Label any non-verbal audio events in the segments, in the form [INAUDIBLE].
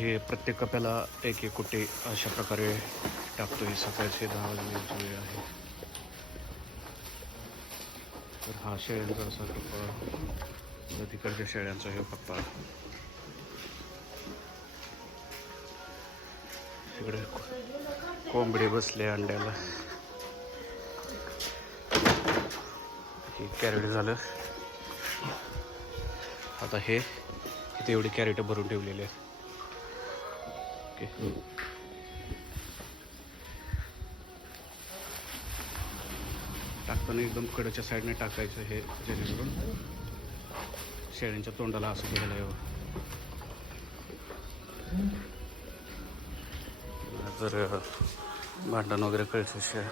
हे प्रत्येक कप्याला एक एक कुटे अशा प्रकारे टाकतो हे सकाळचे दहा वाजण्याची वेळ आहे तर हा शेळ्यांचा असा कप्पा तिकडच्या शेळ्यांचा हे कप्पा तिकडे कोंबडी बसले अंड्याला हे कॅरेट झालं आता हे इथे एवढी कॅरेट भरून ठेवलेली आहे टाकताना एकदम कडच्या साईडने टाकायचं हे जेणेकरून शेळ्यांच्या तोंडाला असं गेलेलं आहे जर भांडण वगैरे कळत शे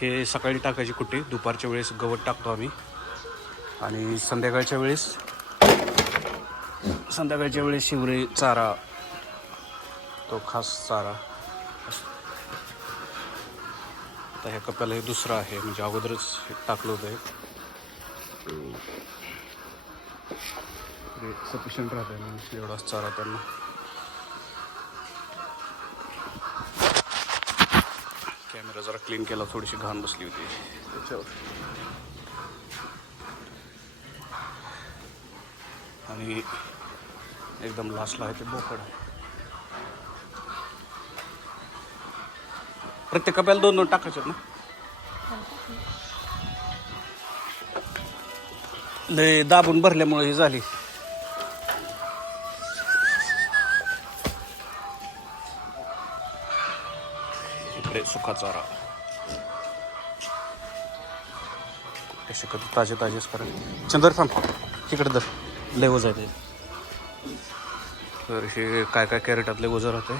हे सकाळी टाकायची कुठे दुपारच्या वेळेस गवत टाकतो आम्ही आणि संध्याकाळच्या वेळेस संध्याकाळच्या वेळेस शिवरे चारा तो खास चारा आता ह्या कप्प्याला हे दुसरं आहे म्हणजे अगोदरच टाकलं होतं एक सफिशियंट राहते एवढाच चारा त्यांना कॅमेरा जरा क्लीन केला थोडीशी घाण बसली होती त्याच्यावर आणि एकदम लास्टला आहे ते बोकड प्रत्येक कप्याला दोन दोन टाकायचे ना लय दाबून भरल्यामुळे ही झाली इकडे सुखा चारा कधी ताजे ताजेच करा चंदर फार्म तिकडे दर लय वजायचं तर हे काय काय कॅरेटातले गुजर होते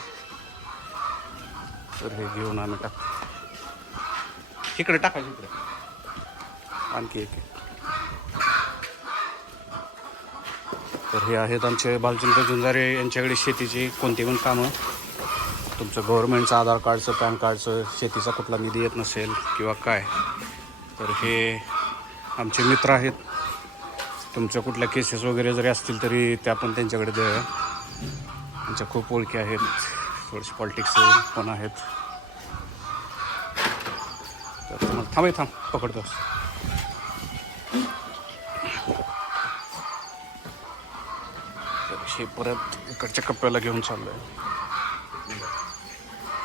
तर हे घेऊन आम्ही टाक इकडे टाकायचे इकडे आणखी एक तर हे आहेत आमचे बालचंद्र झुंजारे यांच्याकडे शेतीची कोणती पण कामं तुमचं गव्हर्मेंटचं आधार कार्डचं पॅन कार्डचं शेतीचा कुठला निधी येत नसेल किंवा काय तर हे आमचे मित्र आहेत तुमच्या कुठल्या केसेस वगैरे जरी असतील तरी त्या पण त्यांच्याकडे द्या त्यांच्या खूप ओळखी आहेत थोडेसे पॉलिटिक्स पण आहेत तर तुम्हाला थांबे थांब पकडतो हे परत इकडच्या कप्प्याला घेऊन चाललो आहे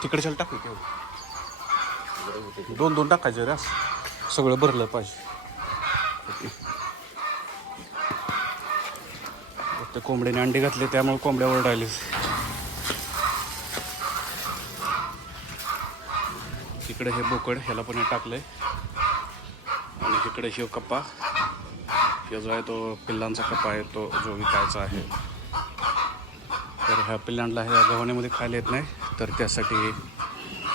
तिकडे चाल टाकू दोन दोन टाकायचे रे सगळं भरलं पाहिजे त्या कोंबडीने अंडी घातले त्यामुळे कोंबड्या ओरडायलीच इकडे हे बोकड ह्याला पण हे टाकलंय आणि इकडे शिव कप्पा हे जो आहे तो पिल्लांचा कप्पा आहे तो जो विकायचा आहे तर ह्या पिल्लांना ह्या गव्हाण्यामध्ये खायला येत नाही तर त्यासाठी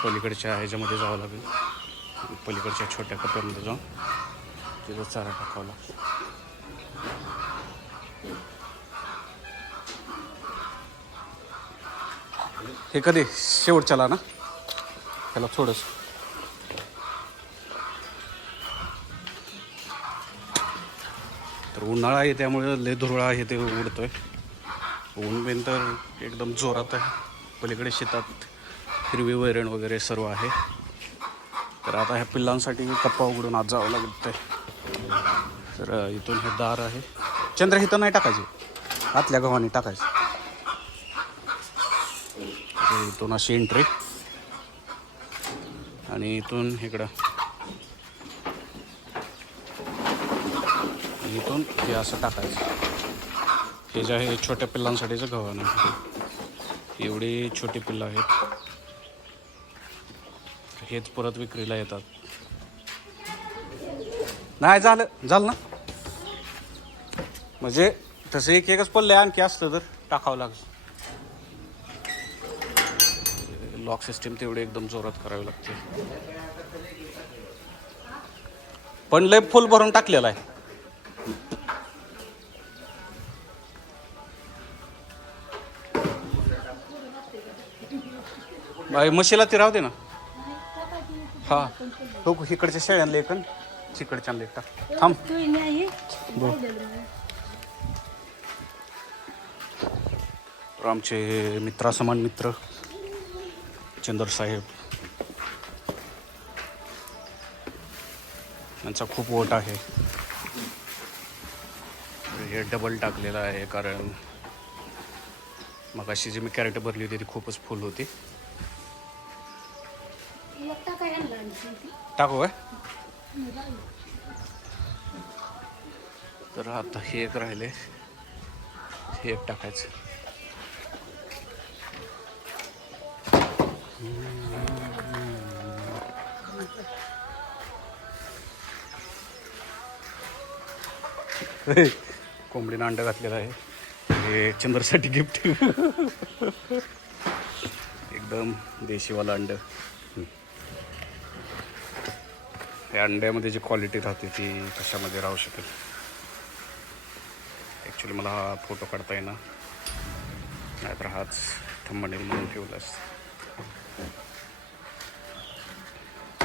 पलीकडच्या ह्याच्यामध्ये जावं लागेल पलीकडच्या छोट्या कप्प्यामध्ये जाऊन तिथं चारा टाकावं लागतो हे कधी शेवटच्याला ना त्याला थोडंस तर उन्हाळा आहे त्यामुळे लय धुरळा आहे ते उडतोय ऊन बेन तर एकदम जोरात आहे पलीकडे शेतात हिरवी वैरण वगैरे सर्व आहे तर आता ह्या पिल्लांसाठी कप्पा उघडून आज जावं लागत आहे तर इथून हे दार आहे चंद्र इथं नाही टाकायचे आतल्या गव्हाने टाकायचं इथून अशी एंट्री आणि इथून इकडं इथून हे असं टाकायचं हे जे आहे छोट्या पिल्लांसाठीचं गव्हाण आहे एवढी छोटी पिल्लं आहेत हेच परत विक्रीला येतात नाही झालं झालं ना म्हणजे तसं एक एकच पडलं आणखी असतं तर टाकावं लागतं लॉक सिस्टीम तेवढे एकदम जोरात करावी लागते पण लय फुल भरून टाकलेला आहे बाई म्हशीला ती राहू दे ना हा तो हो, इकडच्या शेळ्यांना एक तिकडच्या लेख टाक थांब आमचे मित्रासमान मित्र चंदर साहेब यांचा खूप वोट आहे हे डबल टाकलेलं आहे कारण मग अशी जी मी कॅरेट भरली होती ती खूपच फुल होती टाकू काय तर आता हे एक राहिले हे एक टाकायचं [LAUGHS] कोंबडीनं अंड घातलेलं आहे हे चंद्रसाठी गिफ्ट [LAUGHS] एकदम देशीवाला अंड या अंड्यामध्ये जी क्वालिटी राहते ती कशामध्ये राहू शकेल ॲक्च्युली मला हा फोटो काढता येणार नाहीतर हाच थंबनेल म्हणून ठेवला असतं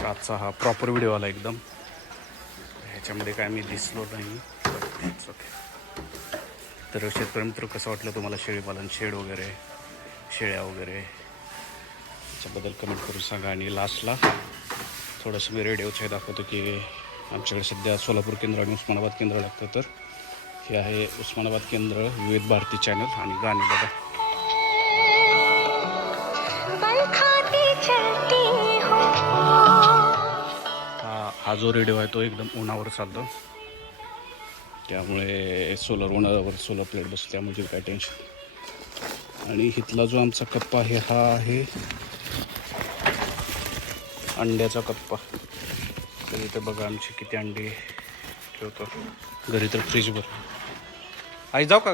आजचा हा प्रॉपर व्हिडिओ आला एकदम ह्याच्यामध्ये काय मी दिसलो नाही ओके तर शेतकरी मित्र कसं वाटलं तुम्हाला शेळीपालन शेड वगैरे शेळ्या वगैरे याच्याबद्दल कमेंट करून सांगा आणि लास्टला थोडंसं मी रेडिओचं हे दाखवतो की आमच्याकडे सध्या सोलापूर केंद्र आणि उस्मानाबाद केंद्र लागतं तर हे आहे उस्मानाबाद केंद्र विविध भारती चॅनल आणि गाणी बघा हा जो रेडिओ आहे तो एकदम उन्हावर चालतो त्यामुळे सोलर उन्हावर सोलर प्लेट बसतो त्यामध्ये काय टेन्शन आणि इथला जो आमचा कप्पा आहे हा आहे अंड्याचा कप्पा तर इथं बघा आमचे किती अंडे ठेवतो घरी तर फ्रीजवर आई जाऊ का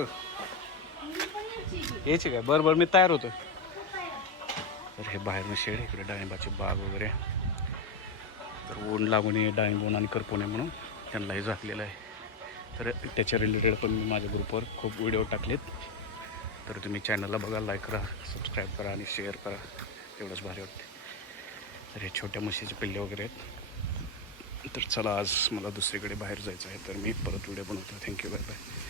यायची काय बरं बरं मी तयार होतो अरे हे बाहेर मी शेड इकडे डाळिंबाची बाग वगैरे तर ऊन लागून नये डाळिंबून आणि करपोणे म्हणून त्यांनाही झाकलेलं आहे तर त्याच्या रिलेटेड पण मी माझ्या ग्रुपवर खूप व्हिडिओ टाकलेत तर तुम्ही चॅनलला बघा लाईक करा सबस्क्राईब करा आणि शेअर करा एवढंच भारी वाटते तर हे छोट्या म्हशीचे पिल्ले वगैरे आहेत तर चला आज मला दुसरीकडे बाहेर जायचं आहे तर मी परत व्हिडिओ बनवतो थँक्यू बाय बाय